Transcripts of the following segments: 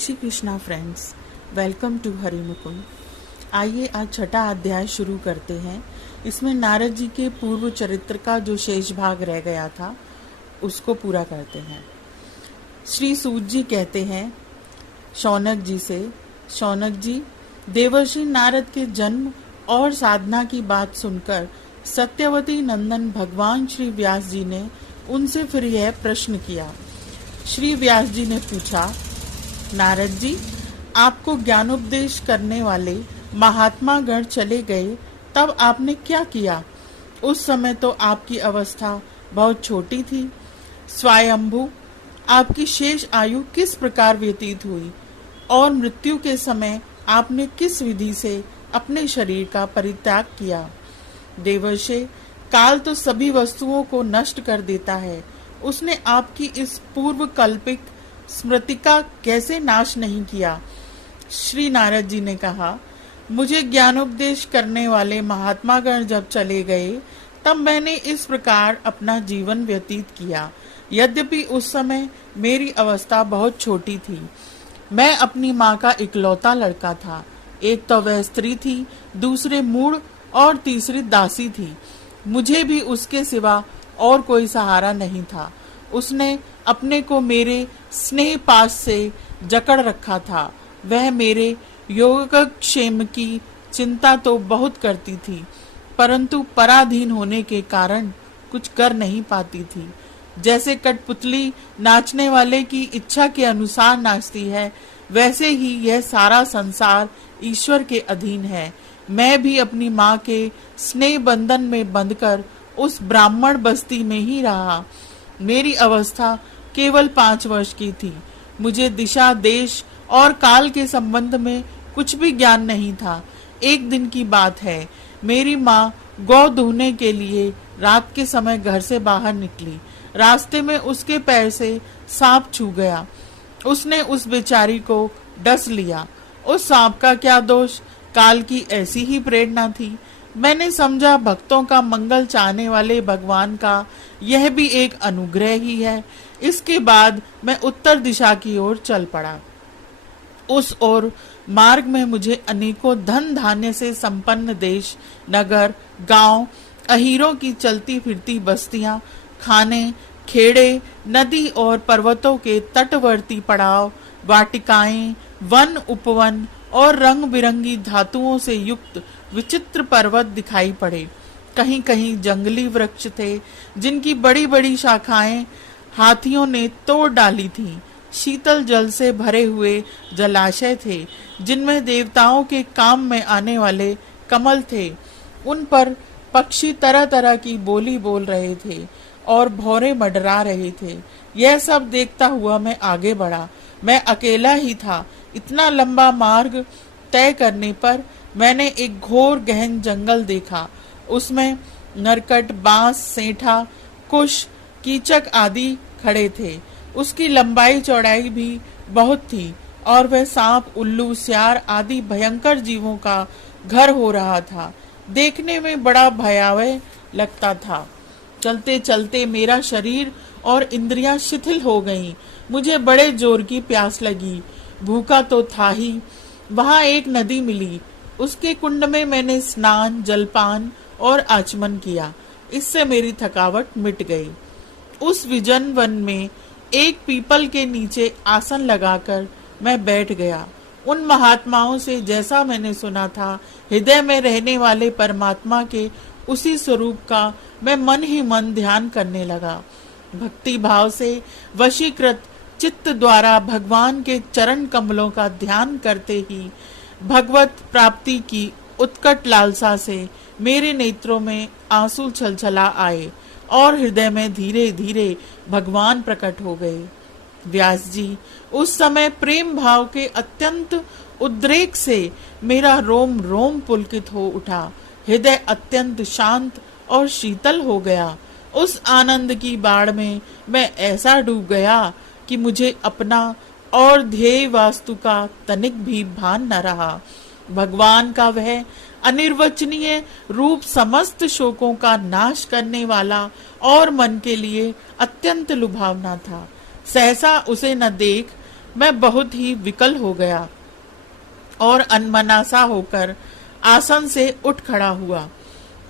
Shri Krishna friends, welcome to Harimukund. आइए आज छठा अध्याय शुरू करते हैं। इसमें नारद जी के पूर्व चरित्र का जो शेष भाग रह गया था उसको पूरा करते हैं। श्री सूत जी कहते हैं शौनक जी से, शौनक जी, देवर्षि नारद के जन्म और साधना की बात सुनकर सत्यवती नंदन भगवान श्री व्यास जी ने उनसे फिर यह प्रश्न किया। श्री व्यास जी ने पूछा, नारद जी, आपको ज्ञानोपदेश करने वाले महात्मा गण चले गए, तब आपने क्या किया? उस समय तो आपकी अवस्था बहुत छोटी थी। स्वयंभू आपकी शेष आयु किस प्रकार व्यतीत हुई और मृत्यु के समय आपने किस विधि से अपने शरीर का परित्याग किया? देवर्षि, काल तो सभी वस्तुओं को नष्ट कर देता है। उसने आपकी इस पूर्व कल्पिक स्मृति का कैसे नाश नहीं किया? श्री नारद जी ने कहा, मुझे ज्ञानोपदेश करने वाले महात्मा गण जब चले गए, तब मैंने इस प्रकार अपना जीवन व्यतीत किया। यद्यपि उस समय मेरी अवस्था बहुत छोटी थी। मैं अपनी माँ का इकलौता लड़का था। एक तो वह स्त्री थी, दूसरे मूढ़ और तीसरी दासी थी। मुझे भी उसके सिवा और कोई सहारा नहीं था। उसने अपने को मेरे स्नेह पास से जकड़ रखा था। वह मेरे योगक्षेम की चिंता तो बहुत करती थी, परंतु पराधीन होने के कारण कुछ कर नहीं पाती थी। जैसे कठपुतली नाचने वाले की इच्छा के अनुसार नाचती है, वैसे ही यह सारा संसार ईश्वर के अधीन है। मैं भी अपनी माँ के स्नेह बंधन में बंधकर उस ब्राह्मण बस्ती में ही रहा। मेरी अवस्था केवल 5 वर्ष की थी। मुझे दिशा, देश और काल के संबंध में कुछ भी ज्ञान नहीं था। एक दिन की बात है, मेरी माँ गौ दूहने के लिए रात के समय घर से बाहर निकली। रास्ते में उसके पैर से सांप छू गया। उसने उस बेचारी को डस लिया। उस सांप का क्या दोष? काल की ऐसी ही प्रेरणा थी। मैंने समझा भक्तों का मंगल चाहने वाले भगवान का यह भी एक अनुग्रह ही है। इसके बाद मैं उत्तर दिशा की ओर चल पड़ा। उस ओर मार्ग में मुझे अनेकों धन धान्य से संपन्न देश, नगर, गांव, अहीरों की चलती फिरती बस्तियां, खाने, खेड़े, नदी और पर्वतों के तटवर्ती पड़ाव, वाटिकाएं, वन, उपवन और रंग बिरंगी धातुओं से युक्त विचित्र पर्वत दिखाई पड़े। कहीं कहीं जंगली वृक्ष थे, जिनकी बड़ी बड़ी शाखाएं हाथियों ने तोड़ डाली थीं। शीतल जल से भरे हुए जलाशय थे, जिनमें देवताओं के काम में आने वाले कमल थे। उन पर पक्षी तरह तरह की बोली बोल रहे थे और भौरे मंडरा रहे थे। यह सब देखता हुआ मैं आगे बढ़ा। मैं अकेला ही था। इतना लंबा मार्ग तय करने पर मैंने एक घोर गहन जंगल देखा। उसमें नरकट, बांस, सेंठा, कुश, कीचक आदि खड़े थे। उसकी लंबाई चौड़ाई भी बहुत थी और वह सांप, उल्लू, सियार आदि भयंकर जीवों का घर हो रहा था। देखने में बड़ा भयावह लगता था। चलते चलते मेरा शरीर और इंद्रियां शिथिल हो गईं। मुझे बड़े जोर की प्यास लगी। भूखा तो था ही। वहां एक नदी मिली। उसके कुंड में मैंने स्नान, जलपान और आचमन किया। इससे मेरी थकावट मिट गई। उस विजन वन में एक पीपल के नीचे आसन लगाकर मैं बैठ गया। उन महात्माओं से जैसा मैंने सुना था, हृदय में रहने वाले परमात्मा के उसी स्वरूप का मैं मन ही मन ध्यान करने लगा। भक्ति भाव से वशीकृत चित्त द्वारा भगवान के चरण कमलों का ध्यान करते ही भगवत प्राप्ति की उत्कट लालसा से मेरे नेत्रों में आंसू छलछला आए और हृदय में धीरे धीरे भगवान प्रकट हो गए। व्यास जी, उस समय प्रेम भाव के अत्यंत उद्रेक से मेरा रोम रोम पुलकित हो उठा। हृदय अत्यंत शांत और शीतल हो गया। उस आनंद की बाढ़ में मैं ऐसा डूब गया कि मुझे अपना और ध्येय वास्तु का तनिक भी भान न रहा। भगवान का वह अनिर्वचनीय रूप समस्त शोकों का नाश करने वाला और मन के लिए अत्यंत लुभावना था। सहसा उसे न देख मैं बहुत ही विकल हो गया और अनमनासा होकर आसन से उठ खड़ा हुआ।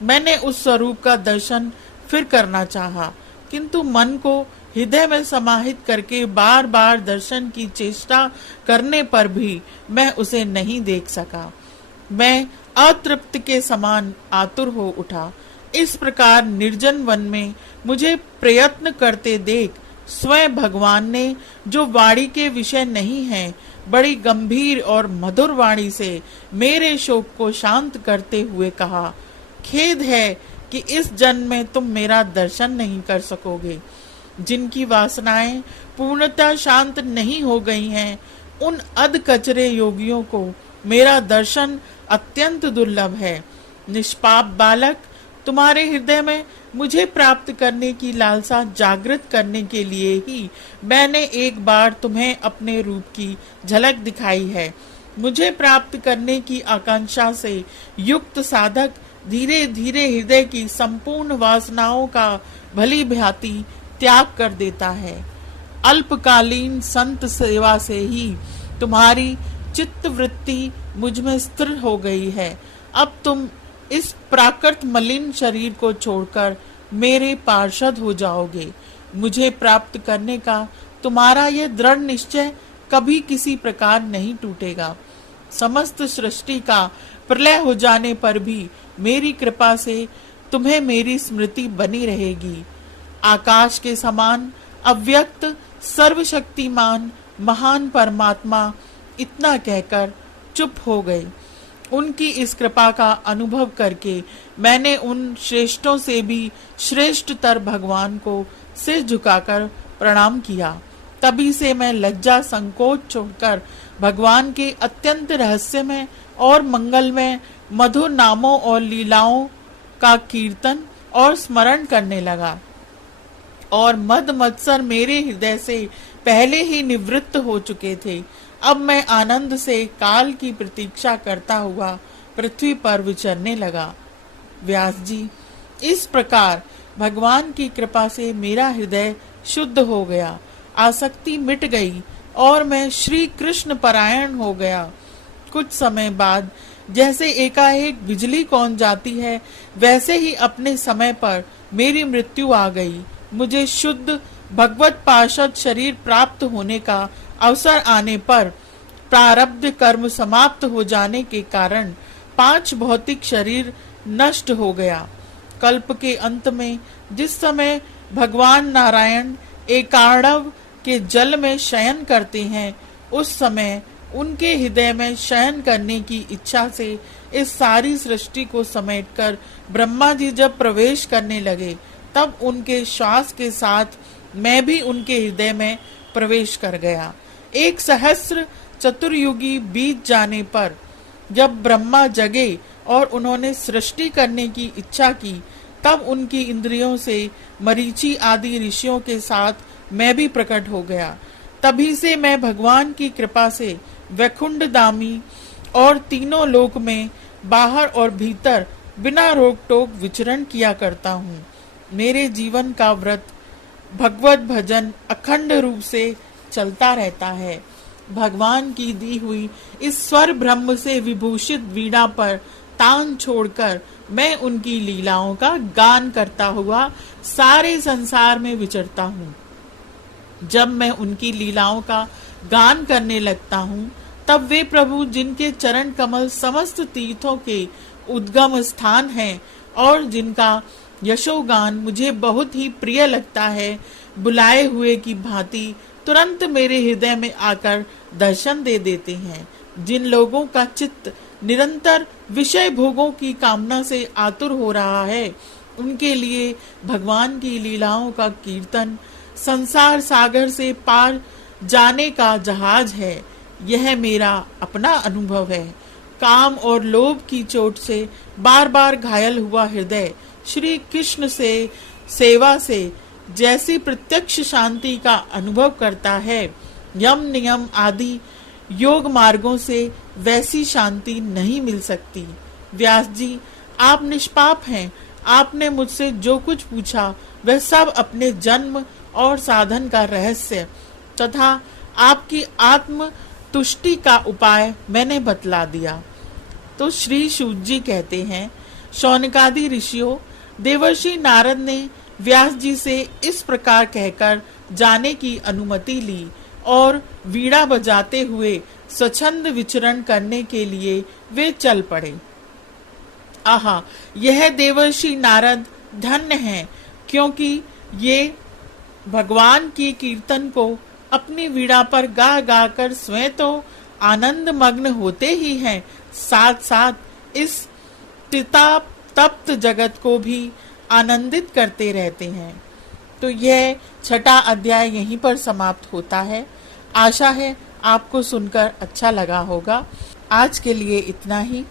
मैंने उस स्वरूप का दर्शन फिर करना चाहा, किंतु मन को हृदय में समाहित करके बार बार दर्शन की चेष्टा करने पर भी मैं उसे नहीं देख सका। मैं अतृप्त के समान आतुर हो उठा। इस प्रकार निर्जन वन में मुझे प्रयत्न करते देख स्वयं भगवान ने, जो वाणी के विषय नहीं है, बड़ी गंभीर और मधुर वाणी से मेरे शोक को शांत करते हुए कहा, खेद है कि इस जन्म में तुम मेरा दर्शन नहीं कर सकोगे। जिनकी वासनाएं पूर्णतः शांत नहीं हो गई हैं, उन अध कचरे योगियों को मेरा दर्शन अत्यंत दुर्लभ है। निष्पाप बालक, तुम्हारे हृदय में मुझे प्राप्त करने की लालसा जागृत करने के लिए ही मैंने एक बार तुम्हें अपने रूप की झलक दिखाई है। मुझे प्राप्त करने की आकांक्षा से युक्त साधक धीरे धीरे हृदय की संपूर्ण वासनाओं का भली भांति त्याग कर देता है। अल्पकालीन संत सेवा से ही तुम्हारी चित्त वृत्ति मुझ में स्थिर हो गई है। अब तुम इस प्राकृत मलिन शरीर को छोड़कर मेरे पार्षद हो जाओगे। मुझे प्राप्त करने का तुम्हारा यह दृढ़ निश्चय कभी किसी प्रकार नहीं टूटेगा। समस्त सृष्टि का प्रलय हो जाने पर भी मेरी कृपा से तुम्हें मेरी स्मृति बनी रहेगी। आकाश के समान अव्यक्त सर्वशक्तिमान महान परमात्मा इतना कहकर चुप हो गए। उनकी इस कृपा का अनुभव करके मैंने उन श्रेष्ठों से भी श्रेष्ठतर भगवान को सिर झुकाकर प्रणाम किया। तभी से मैं लज्जा संकोच छोड़कर भगवान के अत्यंत रहस्यमय और मंगलमय मधुर नामों और लीलाओं का कीर्तन और स्मरण करने लगा, और मद मत्सर मेरे हृदय से पहले ही निवृत्त हो चुके थे। अब मैं आनंद से काल की प्रतीक्षा करता हुआ पृथ्वी पर विचरने लगा। व्यास जी, इस प्रकार भगवान की कृपा से मेरा हृदय शुद्ध हो गया, आसक्ति मिट गई और मैं श्री कृष्ण परायण हो गया। कुछ समय बाद जैसे एकाएक बिजली कौन जाती है, वैसे ही अपने समय पर मेरी मृत्यु आ गई। मुझे शुद्ध भगवत पार्षद शरीर प्राप्त होने का अवसर आने पर प्रारब्ध कर्म समाप्त हो जाने के कारण 5 भौतिक शरीर नष्ट हो गया। कल्प के अंत में जिस समय भगवान नारायण एकार्णव के जल में शयन करते हैं, उस समय उनके हृदय में शयन करने की इच्छा से इस सारी सृष्टि को समेटकर ब्रह्मा जी जब प्रवेश करने लगे, तब उनके श्वास के साथ मैं भी उनके हृदय में प्रवेश कर गया। 1 सहस्र चतुर्युगी बीत जाने पर जब ब्रह्मा जगे और उन्होंने सृष्टि करने की इच्छा की, तब उनकी इंद्रियों से मरीचि आदि ऋषियों के साथ मैं भी प्रकट हो गया। तभी से मैं भगवान की कृपा से वैकुंठ धामी और तीनों लोक में बाहर और भीतर बिना रोक टोक विचरण किया करता हूँ। मेरे जीवन का व्रत भगवत भजन अखंड रूप से चलता रहता है। भगवान की दी हुई इस स्वर ब्रह्म से विभूषित वीणा पर तान छोड़कर मैं उनकी लीलाओं का गान करता हुआ सारे संसार में विचरता हूँ। जब मैं उनकी लीलाओं का गान करने लगता हूँ, तब वे प्रभु जिनके चरण कमल समस्त तीर्थों के उद्गम स्थान हैं और जिनका यशोगान मुझे बहुत ही प्रिय लगता है, बुलाए हुए की भांति तुरंत मेरे हृदय में आकर दर्शन दे देते हैं। जिन लोगों का चित्त निरंतर विषय भोगों की कामना से आतुर हो रहा है, उनके लिए भगवान की लीलाओं का कीर्तन संसार सागर से पार जाने का जहाज है। यह मेरा अपना अनुभव है। काम और लोभ की चोट से बार बार घायल हुआ हृदय श्री कृष्ण से सेवा से जैसी प्रत्यक्ष शांति का अनुभव करता है, यम नियम आदि योग मार्गों से वैसी शांति नहीं मिल सकती। व्यास जी, आप निष्पाप हैं। आपने मुझसे जो कुछ पूछा वह सब अपने जन्म और साधन का रहस्य तथा आपकी आत्म तुष्टि का उपाय मैंने बतला दिया। तो श्री सूत जी कहते हैं, शौनकादि ऋषियों, देवर्षि नारद ने व्यास जी से इस प्रकार कहकर जाने की अनुमति ली और वीणा बजाते हुए स्वच्छंद विचरण करने के लिए वे चल पड़े। आहा, यह देवर्षि नारद धन्य हैं, क्योंकि ये भगवान की कीर्तन को अपनी वीणा पर गा गा कर स्वयं तो आनंद मग्न होते ही हैं, साथ साथ इस तप्त जगत को भी आनंदित करते रहते हैं। तो यह छठा अध्याय यहीं पर समाप्त होता है। आशा है आपको सुनकर अच्छा लगा होगा। आज के लिए इतना ही।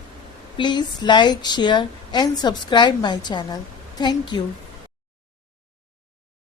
Please like, share and subscribe my channel. Thank you.